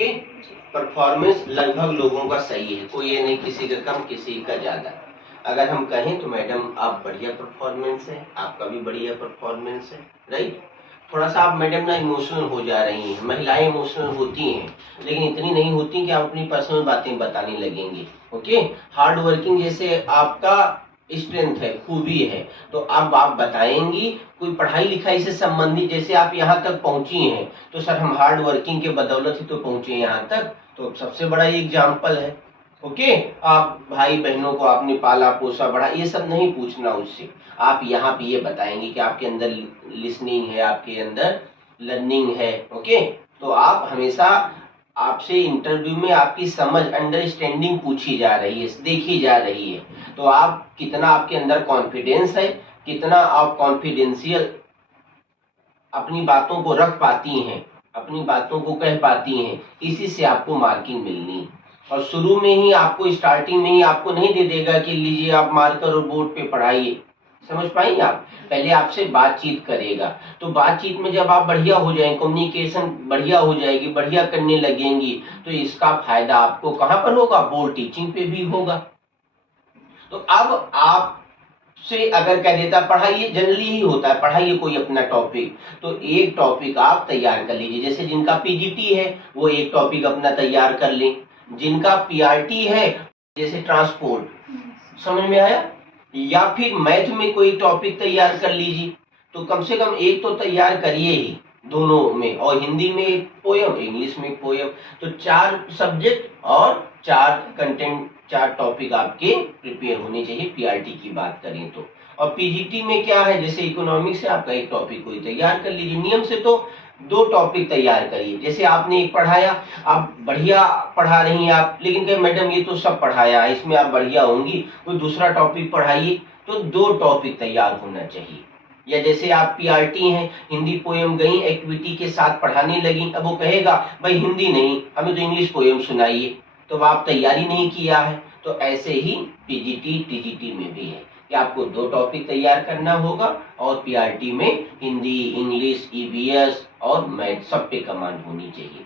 Performance लगभग लोगों का सही है, कोई ये नहीं किसी का कम किसी का ज्यादा। अगर हम कहें तो मैडम आप बढ़िया परफॉर्मेंस है, आपका भी बढ़िया परफॉर्मेंस है, राइट। थोड़ा सा आप मैडम ना इमोशनल हो जा रही हैं, महिलाएं इमोशनल होती हैं लेकिन इतनी नहीं होती कि आप अपनी पर्सनल बातें बताने लगेंगी। ओके, हार्ड वर्किंग जैसे आपका स्ट्रेंथ है, खूबी है, तो अब आप बताएंगी कोई पढ़ाई लिखाई से संबंधित, जैसे आप यहाँ तक पहुंची हैं तो सर हम हार्ड वर्किंग के बदौलत ही तो पहुंचे यहाँ तक, तो सबसे बड़ा ये एग्जाम्पल है। ओके, आप भाई बहनों को आपने पाला पोसा बड़ा, ये सब नहीं पूछना उससे, आप यहाँ पे ये बताएंगे कि आपके अंदर लिसनिंग है, आपके अंदर लर्निंग है। ओके, तो आप हमेशा आपसे इंटरव्यू में आपकी समझ अंडरस्टैंडिंग पूछी जा रही है, देखी जा रही है, तो आप कितना आपके अंदर कॉन्फिडेंस है, कितना आप कॉन्फिडेंशियल अपनी बातों को रख पाती हैं, अपनी बातों को कह पाती हैं, इसी से आपको मार्किंग मिलनी। और शुरू में ही आपको स्टार्टिंग में ही आपको नहीं दे देगा कि लीजिए आप मार्कर और बोर्ड पे पढ़ाइए, समझ पाएंगे आप, पहले आपसे बातचीत करेगा। तो बातचीत में जब आप बढ़िया हो जाएंगे, कम्युनिकेशन बढ़िया हो जाएगी, बढ़िया करने लगेंगी, तो इसका फायदा आपको कहां पर होगा, बोर्ड टीचिंग पे भी होगा। तो अब आप से अगर कह देता पढ़ाइए, जनरली ही होता है पढ़ाइए कोई अपना टॉपिक, तो एक टॉपिक आप तैयार कर लीजिए। जैसे जिनका पीजीटी है वो एक टॉपिक अपना तैयार कर लें, जिनका पीआरटी है जैसे ट्रांसपोर्ट, समझ में आया, या फिर मैथ में कोई टॉपिक तैयार कर लीजिए, तो कम से कम एक तो तैयार करिए ही दोनों में, और हिंदी में एक पोयम, इंग्लिश में पोयम, तो 4 सब्जेक्ट और 4 कंटेंट, 4 टॉपिक आपके प्रिपेयर होने चाहिए पीआरटी की बात करें तो। और पीजीटी में क्या है, जैसे इकोनॉमिक्स से आपका एक टॉपिक कोई तैयार कर लीजिए, नियम से तो 2 टॉपिक तैयार करिए। जैसे आपने एक पढ़ाया, आप बढ़िया पढ़ा रही हैं आप, लेकिन कहे मैडम ये तो सब पढ़ाया है, इसमें आप बढ़िया होंगी, कोई दूसरा टॉपिक पढ़ाइए, तो 2 टॉपिक तैयार होना चाहिए। या जैसे आप पीआरटी हैं, हिंदी पोयम गई एक्टिविटी के साथ पढ़ाने लगी, अब वो कहेगा भाई हिंदी नहीं, हमें तो इंग्लिश पोयम सुनाइए, तो आप तैयारी नहीं किया है। तो ऐसे ही पीजीटी टीजीटी में भी है कि आपको 2 टॉपिक तैयार करना होगा, और पीआरटी में हिंदी, इंग्लिश, ईवीएस और मैथ सब पे कमांड होनी चाहिए।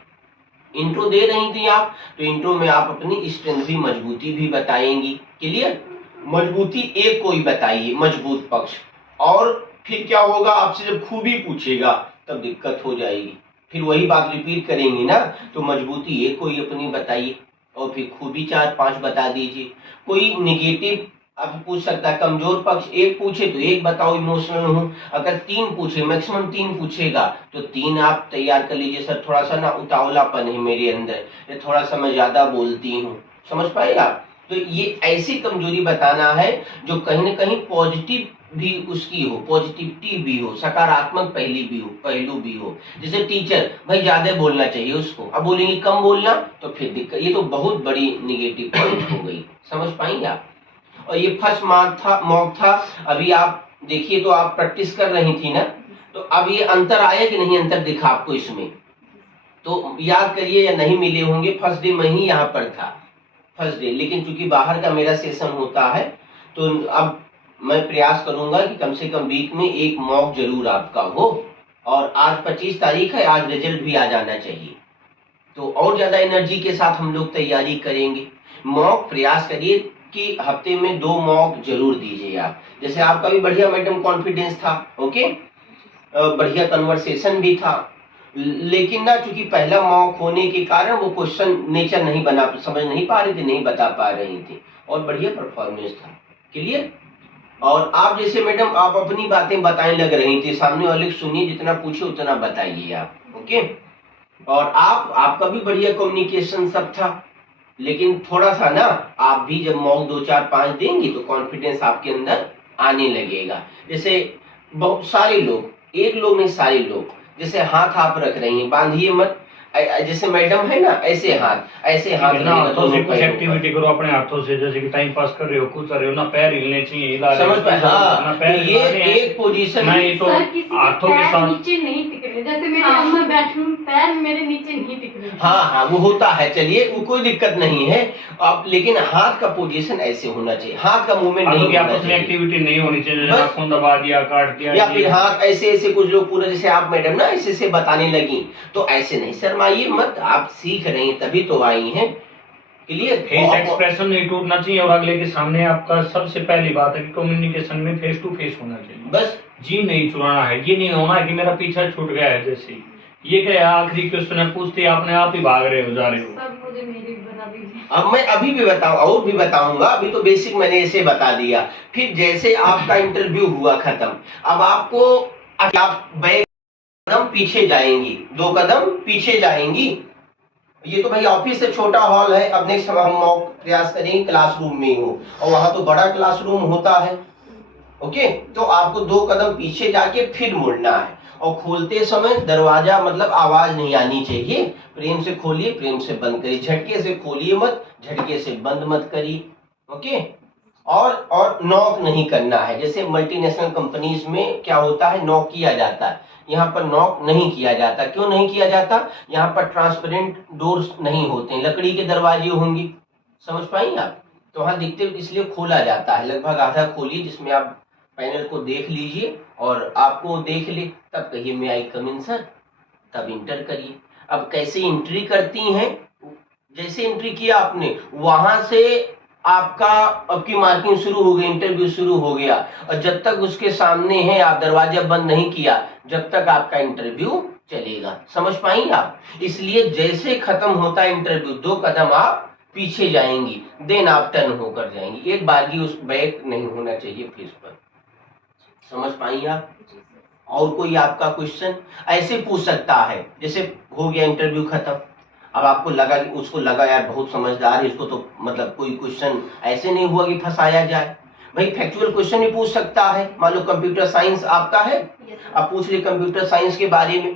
इंट्रो दे रही थी आप, तो इंट्रो में आप अपनी स्ट्रेंथ भी, मजबूती भी बताएंगी। क्लियर, मजबूती एक कोई बताइए, मजबूत पक्ष, और फिर क्या होगा, आपसे जब खूबी पूछेगा तब दिक्कत हो जाएगी, फिर वही बात रिपीट करेंगी ना, तो मजबूती एक कोई अपनी बताइए, और फिर खूबी 4-5 बता दीजिए। कोई निगेटिव अब पूछ सकता है, कमजोर पक्ष एक पूछे तो एक बताओ, इमोशनल हूँ, अगर 3 पूछे, मैक्सिमम 3 पूछेगा तो 3 आप तैयार कर लीजिए, सर थोड़ा सा ना उतावलापन है मेरे अंदर, या थोड़ा सा मैं ज्यादा बोलती हूँ, समझ पाए आप। तो ये ऐसी कमजोरी बताना है जो कहीं ना कहीं पॉजिटिव भी उसकी हो, पॉजिटिविटी भी हो, सकारात्मक पहलू भी हो। जैसे टीचर भाई ज्यादा बोलना चाहिए उसको, अब बोलेंगे कम बोलना तो फिर दिक्कत, ये तो बहुत बड़ी निगेटिव पॉइंट हो गई, समझ पाएंगे आप। और ये फर्स्ट मॉक था, अभी आप देखिए तो आप प्रैक्टिस कर रही थी ना, तो अब ये अंतर आया कि नहीं, अंतर दिखा आपको इसमें, तो याद करिए या नहीं मिले होंगे, फर्स्ट डे में ही यहाँ पर था, फर्स्ट डे, लेकिन चूंकि बाहर का मेरा सेशन होता है तो अब मैं प्रयास करूंगा कि कम से कम वीक में एक मॉक जरूर आपका हो, और आज 25 तारीख है, आज रिजल्ट भी आ जाना चाहिए, तो और ज्यादा एनर्जी के साथ हम लोग तैयारी करेंगे। मॉक प्रयास करिए कि हफ्ते में 2 मॉक जरूर दीजिए आप, जैसे आपका भी बढ़िया मैडम कॉन्फिडेंस था, ओके, बढ़िया कन्वर्सेशन भी था, लेकिन ना चूंकि पहला मॉक होने के कारण वो क्वेश्चन नेचर नहीं बना, समझ नहीं पा रही थी, नहीं बता पा रही थी, और बढ़िया परफॉर्मेंस था। क्लियर, और आप जैसे मैडम आप अपनी बातें बताने लग रही थी, सामने वाले सुनिए, जितना पूछे उतना बताइए आप, ओके। और आपका भी बढ़िया कम्युनिकेशन सब था, लेकिन थोड़ा सा ना आप भी जब मॉक 2 4 5 देंगी तो कॉन्फिडेंस आपके अंदर आने लगेगा। जैसे बहुत सारे लोग, एक लोग नहीं सारे लोग, जैसे हाथ आप रख रही हैं, बांधिए मत, जैसे मैडम है ना ऐसे हाथ हाथों से कुछ एक्टिविटी करो अपने हाथों से, जैसे कि टाइम पास कर रहे हो, कूद रहे हो ना, पैर हिलने चाहिए, हिला रहे हो, समझ पाए, हाँ, पैर ये एक पोजीशन नहीं तो हाथों के साथ नीचे नहीं टिक रहे, जैसे मैं बैठूं पैर मेरे नीचे नहीं टिक रहे, हाँ वो होता है, चलिए वो कोई दिक्कत नहीं है आप, लेकिन हाथ का पोजीशन ऐसे होना चाहिए, हाथ का मूवमेंट नहीं होना चाहिए, एक्टिविटी नहीं होनी चाहिए, नाखून दबा दिया, काट दिया, या फिर हाथ ऐसे कुछ लोग पूरा, जैसे आप मैडम ना ऐसे से बताने लगी, तो ऐसे नहीं सर शर्माइए मत, आप सीख रही हैं तभी तो आई हैं। क्लियर? फेस एक्सप्रेशन नहीं टूटना चाहिए और अगले के सामने आपका सबसे पहली बात है कि कम्युनिकेशन में फेस टू फेस होना चाहिए। बस जी नहीं चुराना है, ये नहीं होना है कि मेरा पीछा छूट गया है। जैसे ये क्या आखिरी क्वेश्चन है, पूछते आपने आप ही भाग रहे हो, जा रहे हो। सर मुझे मेरी भी बता दीजिए। अब मैं अभी भी बताऊं और भी बताऊंगा, अभी तो बेसिक मैंने इसे बता दिया। फिर जैसे आपका इंटरव्यू हुआ खत्म, अब आपको आप बैग कदम पीछे जाएंगी, 2 कदम पीछे जाएंगी। ये तो भाई ऑफिस से छोटा हॉल है, अब नेक्स्ट हम मौका प्रयास करेंगे क्लासरूम में ही हो, और वहां तो बड़ा क्लासरूम होता है। ओके, तो आपको 2 कदम पीछे जाके फिर मुड़ना है, और खोलते समय दरवाजा मतलब आवाज नहीं आनी चाहिए। प्रेम से खोलिए, प्रेम से बंद करिए, झटके से खोलिए मत, झटके से बंद मत करिए। ओके, और नॉक नहीं करना है। जैसे मल्टीनेशनल कंपनीज में क्या होता है, नॉक किया जाता है, यहाँ पर नॉक नहीं किया जाता। क्यों नहीं किया जाता? यहाँ पर ट्रांसपेरेंट डोर्स नहीं होते, लकड़ी के दरवाजे होंगे, समझ पाई आप? तो वहां दिखते इसलिए खोला जाता है, लगभग आधा खोलिए जिसमें आप पैनल को देख लीजिए, और आपको देख ले तब कहिए मैं आई कम इन सर, तब इंटर करिए। अब कैसे एंट्री करती हैं, जैसे एंट्री किया आपने वहां से आपकी मार्किंग शुरू हो गई, इंटरव्यू शुरू हो गया, और जब तक उसके सामने है आप दरवाजा बंद नहीं किया, जब तक आपका इंटरव्यू चलेगा। समझ पाई आप? इसलिए जैसे खत्म होता है इंटरव्यू, 2 कदम आप पीछे जाएंगी, देन आप टर्न होकर जाएंगी। एक बार भी उस बैक नहीं होना चाहिए फेस पर। समझ पाई आप? और कोई आपका क्वेश्चन ऐसे पूछ सकता है, जैसे हो गया इंटरव्यू खत्म, अब आपको लगा कि उसको लगा यार बहुत समझदार है, इसको तो मतलब कोई क्वेश्चन ऐसे नहीं हुआ कि फंसाया जाए। भाई फैक्चुअल क्वेश्चन ही पूछ सकता है। मान लो कंप्यूटर साइंस आपका है, अब पूछ ले कंप्यूटर साइंस के बारे में,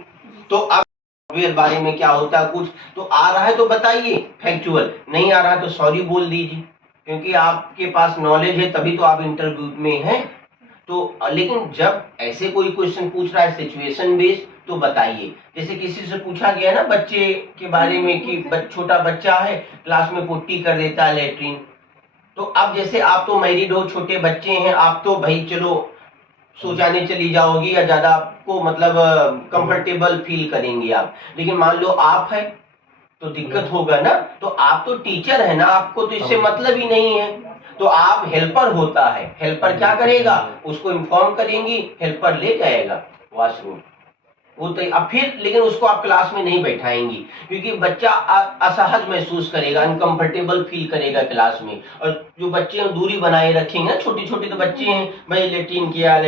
तो आप बारे में क्या होता है कुछ तो आ रहा है तो बताइए, फैक्चुअल नहीं आ रहा तो सॉरी बोल दीजिए, क्योंकि आपके पास नॉलेज है तभी तो आप इंटरव्यू में हैं। तो लेकिन जब ऐसे कोई क्वेश्चन पूछ रहा है सिचुएशन बेस्ड, तो बताइए। जैसे किसी से पूछा गया ना बच्चे के बारे में कि छोटा बच्चा है क्लास में पुट्टी कर देता है लेटरिन, तो अब जैसे आप तो मैरिड हो, छोटे बच्चे हैं, आप तो भाई चलो सोचाने चली जाओगी या ज्यादा आपको मतलब कंफर्टेबल फील करेंगे आप, लेकिन मान लो आप है तो दिक्कत होगा ना। तो आप तो टीचर है ना, आपको तो इससे मतलब ही नहीं है, तो आप हेल्पर होता है, हेल्पर क्या करेगा, उसको इन्फॉर्म करेंगी, हेल्पर ले जाएगा वॉशरूम, वो तो अब फिर लेकिन उसको आप क्लास में नहीं बैठाएंगी, क्योंकि बच्चा असहज महसूस करेगा, अनकंफर्टेबल फील करेगा क्लास में। और जो बच्चे दूरी बनाए रखेंगे ना, छोटे छोटे तो बच्चे हैं, भाई लेट्रिन किया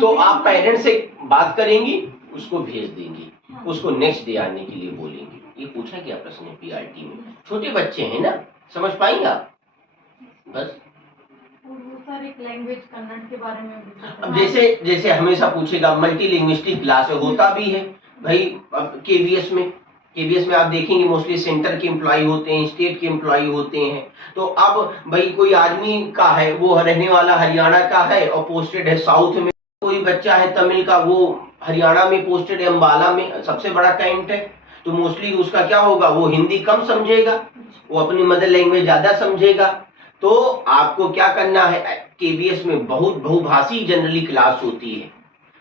तो आप पेरेंट्स से बात करेंगी, उसको भेज देंगी, उसको नेक्स्ट डे आने के लिए बोलेंगे। ये पूछा गया प्रश्न है पीआरटी में, छोटे बच्चे हैं ना, समझ पाएंगे आप? बस लैंग्वेज कन्नड़ के बारे में अब जैसे हमेशा पूछेगा, मल्टी लिंग्विस्टिक क्लास होता भी है भाई। अब केवीएस में आप देखेंगे मोस्टली सेंटर के एम्प्लॉय होते हैं, स्टेट के एम्प्लॉय होते हैं। तो अब भाई कोई आदमी का है, वो रहने वाला हरियाणा का है और पोस्टेड है साउथ में, कोई बच्चा है तमिल का, वो हरियाणा में पोस्टेड है, अम्बाला में सबसे बड़ा कैंट है, तो मोस्टली उसका क्या होगा, वो हिंदी कम समझेगा, वो अपनी मदर लैंग्वेज ज्यादा समझेगा। तो आपको क्या करना है, केबीएस में बहुत बहुभाषी जनरली क्लास होती है,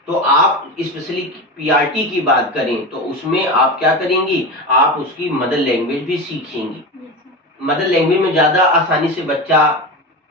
तो आप स्पेशली पीआरटी की बात करें तो उसमें आप क्या करेंगी, आप उसकी मदर लैंग्वेज भी सीखेंगी। मदर लैंग्वेज में ज्यादा आसानी से बच्चा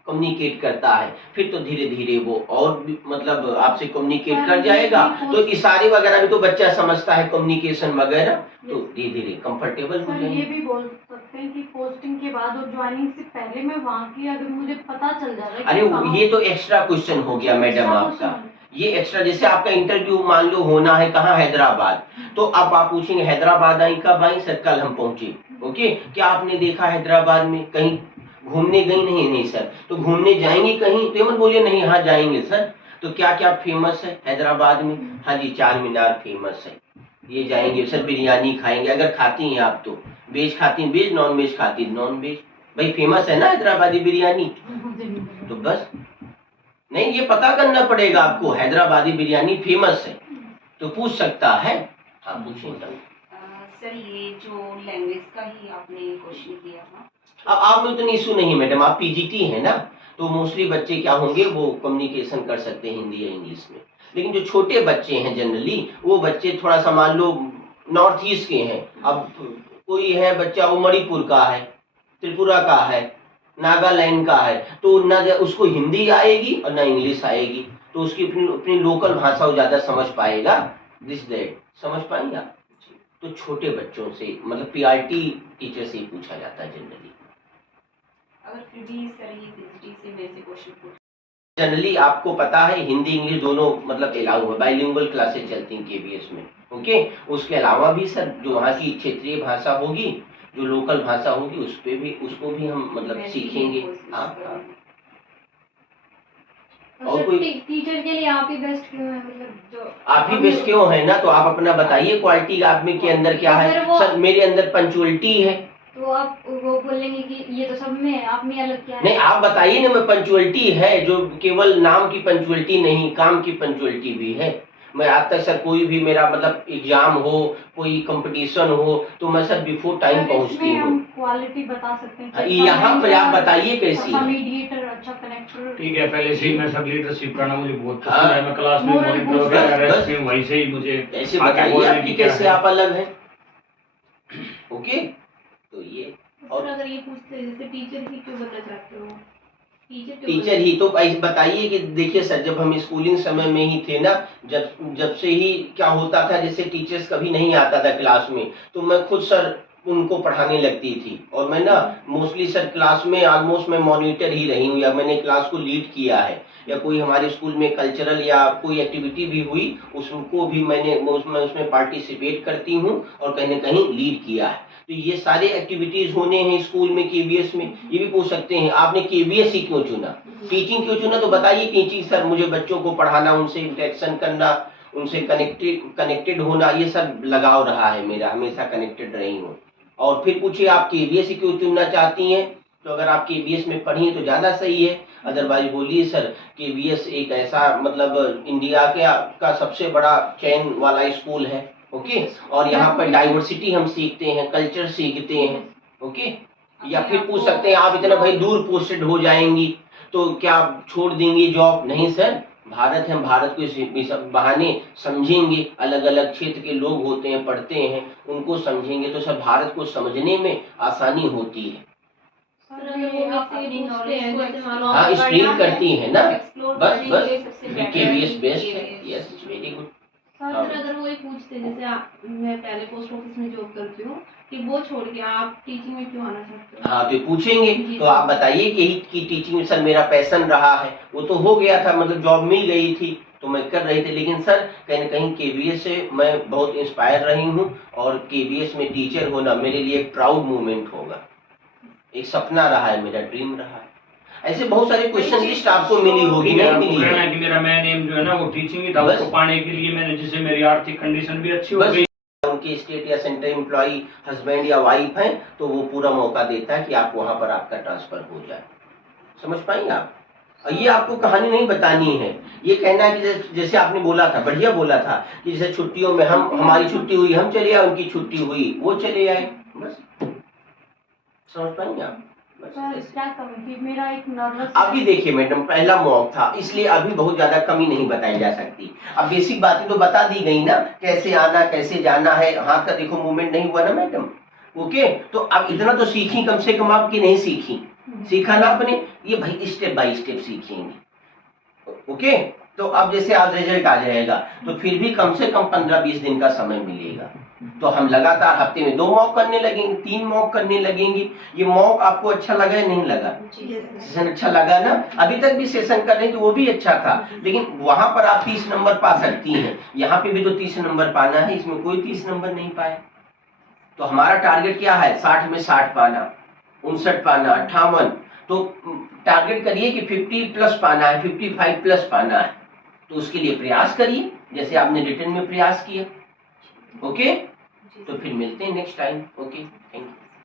कम्युनिकेट करता है, फिर तो धीरे धीरे वो और भी मतलब आपसे कम्युनिकेट कर जाएगा। तो इशारे वगैरह भी तो बच्चा समझता है, कम्युनिकेशन वगैरह, तो धीरे धीरे कंफर्टेबल हो जाएगा। ये भी बोल सकते हैं कि पोस्टिंग के बाद और ज्वाइनिंग से पहले मैं वहाँ की अगर मुझे पता चल जाए। अरे ये तो एक्स्ट्रा क्वेश्चन हो गया मैडम आपका, ये एक्स्ट्रा। जैसे आपका इंटरव्यू मान लो होना है कहाँ, हैदराबाद, तो अब आप पूछेंगे हैदराबाद आई कब आई, सर कल हम पहुंचे। ओके, क्या आपने देखा हैदराबाद में कहीं घूमने गई? नहीं सर। तो घूमने जाएंगे कहीं? तो मत बोलिए नहीं, हाँ जाएंगे सर। तो क्या क्या फेमस है हैदराबाद में? हाँ जी, चार मीनार फेमस है, ये जाएंगे सर, बिरयानी खाएंगे। अगर खाती हैं आप तो वेज खाती हैं, वेज, नॉन वेज खाती हैं, नॉन वेज, भाई फेमस है ना हैदराबादी बिरयानी। तो बस नहीं, ये पता करना पड़ेगा आपको, हैदराबादी बिरयानी फेमस है, तो पूछ सकता है। हाँ पूछें सर, ये जो लैंग्वेज का ही आपने क्वेश्चन किया था, अब आप में उतनी इशू नहीं मैडम, आप पीजीटी है ना, तो मोस्टली बच्चे क्या होंगे वो कम्युनिकेशन कर सकते हैं हिंदी या इंग्लिश में। लेकिन जो छोटे बच्चे हैं जनरली, वो बच्चे थोड़ा सा मान लो नॉर्थ ईस्ट के हैं, अब कोई है बच्चा वो मणिपुर का है, त्रिपुरा का है, नागालैंड का है, तो ना उसको हिंदी आएगी और ना इंग्लिश आएगी, तो उसकी अपनी अपनी लोकल भाषा वो ज्यादा समझ पाएगा। दिस दैट समझ पाएंगे आप? तो छोटे बच्चों से मतलब पीआरटी टीचर से ही पूछा जाता है जनरली। अगर फिर भी सर ये पीजीटी से मेरे से क्वेश्चन पूछ, जनरली आपको पता है हिंदी इंग्लिश दोनों मतलब अलाउ है, बाइलिंगुअल क्लासेस चलती हैं केबीएस में। ओके, उसके अलावा भी सर जो वहाँ की क्षेत्रीय भाषा होगी, जो लोकल भाषा होगी, उस पे भी उसको भी हम मतलब मैं सीखेंगे। कोशिश हाँ, करूंगी। और कोई टीचर के लिए आप ही बेस्ट क्यों है, मतलब जो आप ही बेस्ट क्यों है ना, तो आप अपना बताइए क्वालिटी आप में के अंदर क्या है। सर मेरे अंदर पंचुअलिटी है, तो आप वो बोलेंगे कि ये तो सब में है, आप में अलग क्या है? नहीं आप बताइए ना, मैं पंचुअलिटी है जो केवल नाम की पंचुअलिटी नहीं, काम की पंचुअलिटी भी है। मैं आज तक सर कोई भी मेरा मतलब एग्जाम हो, कोई कंपटीशन हो, तो मैं सर बिफोर टाइम पहुंचती हूँ। क्वालिटी बता सकते हैं यहाँ पर आप बताइए कैसी अच्छा है। मीडिएटर, अच्छा कनेक्टर। ठीक है, पहले से ही मैं सब लीडरशिप करना मुझे बहुत पसंद है। मैं क्लास में मोरल मॉनिटर बूस्टर। वगैरह बस, रहती हूँ, वैसे ही मुझे ऐसे आगे बताइए बोलने आपकी की क्या कैसे है। आप अलग हैं। ओके, तो ये और अगर ये पूछते हैं जैसे टीचर ही क्यों बनना चाहते हो, टीचर ही तो ऐसे बताइए कि देखिए सर, जब हम स्कूलिंग समय में ही थे ना, जब से ही क्या होता था, जैसे टीचर्स कभी नहीं आता था क्लास में, तो मैं खुद सर उनको पढ़ाने लगती थी। और मैं ना मोस्टली सर क्लास में ऑलमोस्ट मैं मॉनिटर ही रही हूँ, या मैंने क्लास को लीड किया है, या कोई हमारे स्कूल में कल्चरल या कोई एक्टिविटी भी हुई उसको भी मैं उसमें पार्टिसिपेट करती हूँ और कहीं ना कहीं लीड किया है। तो ये सारे एक्टिविटीज होने हैं स्कूल में केबीएस में। ये भी पूछ सकते हैं आपने केबीएस ही क्यों चुना, टीचिंग क्यों चुना, तो बताइए टीचिंग सर मुझे बच्चों को पढ़ाना, उनसे इंटरेक्शन करना, उनसे कनेक्टेड होना, ये सब लगाव रहा है मेरा, हमेशा कनेक्टेड रही हूँ। और फिर पूछिए आप केबीएस ही क्यों चुनना चाहती हैं, तो अगर आप केबीएस में पढ़ी तो ज्यादा सही है। अदरवाइज बोलिए सर, केबीएस एक ऐसा मतलब इंडिया का सबसे बड़ा चेन वाला स्कूल है। ओके, और यहाँ पर डाइवर्सिटी हम सीखते हैं, कल्चर सीखते हैं। ओके, या फिर पूछ सकते हैं आप इतना भाई दूर पोस्टेड हो जाएंगी तो क्या छोड़ देंगी जॉब, नहीं सर, भारत है, भारत को इस बहाने समझेंगे, अलग अलग क्षेत्र के लोग होते हैं, पढ़ते हैं, उनको समझेंगे तो सर भारत को समझने में आसानी होती है। हाँ, स्ट्रीम करती है ना, बस केबीएस बेस्ट है। Yes, very good. सर अगर वो ये पूछते जैसे मैं पहले पोस्ट ऑफिस में जॉब करती हूँ कि वो छोड़ के आप टीचिंग में क्यों आना चाहते हो? हाँ, तो पूछेंगे तो आप बताइए कि टीचिंग सर मेरा पैशन रहा है, वो तो हो गया था, मतलब जॉब मिल गई थी तो मैं कर रही थी, लेकिन सर कहीं न कहीं केबीएस से मैं बहुत इंस्पायर रही हूँ, और केबीएस में टीचर होना मेरे लिए एक प्राउड मोमेंट होगा, एक सपना रहा है, मेरा ड्रीम रहा है। ऐसे बहुत सारे क्वेश्चन लिस्ट आपको मिली होगी, नहीं मिली है? कि मेरा मेन एम जो है ना वो टीचिंग ही था, उसको पाने के लिए मैंने, जिससे मेरी आर्थिक कंडीशन भी अच्छी हो गई। उनके स्टेट या सेंट्रल एम्प्लॉई हस्बैंड या वाइफ हैं तो वो पूरा मौका देता है कि आप वहां पर आपका ट्रांसफर हो जाए। समझ पाएंगे आप? और ये आपको कहानी नहीं बतानी है, ये कहना है कि जैसे आपने बोला था, बढ़िया बोला था कि जैसे छुट्टियों में हमारी छुट्टी हुई हम चले आए, उनकी छुट्टी हुई वो चले आए, बस। समझ पाएंगे आप? मेरा एक नर्वस, अभी देखिए मैडम, पहला मॉक था इसलिए अभी बहुत ज्यादा कमी नहीं बताई जा सकती। अब बेसिक बातें तो बता दी गई ना, कैसे आना कैसे जाना है, हाथ का देखो मूवमेंट नहीं हुआ ना मैडम। ओके, तो अब इतना तो सीखी कम से कम, आपकी नहीं सीखी, सीखा ना आपने, ये भाई स्टेप बाय स्टेप सीखेंगे। ओके, तो अब जैसे आज रिजल्ट आ जाएगा तो फिर भी कम से कम 15-20 दिन का समय मिलेगा, तो हम लगातार हफ्ते में 2 मॉक करने लगेंगे, 3 मॉक करने लगेंगे। ये मॉक आपको अच्छा लगा या नहीं लगा? सेशन अच्छा लगा ना? अभी तक भी सेशन कर रहे थे वो भी अच्छा था, लेकिन वहां पर आप 30 नंबर पा सकती हैं, यहाँ पे भी तो 30 नंबर पाना है, इसमें कोई 30 नंबर नहीं पाया। तो हमारा टारगेट क्या है? 60 में 60 पाना, 59 पाना, 58, तो टारगेट करिए कि 50 प्लस पाना है, 55 प्लस पाना है, तो उसके लिए प्रयास करिए जैसे आपने रिटर्न में प्रयास किया। ओके, तो फिर मिलते हैं next time. Okay, thank you.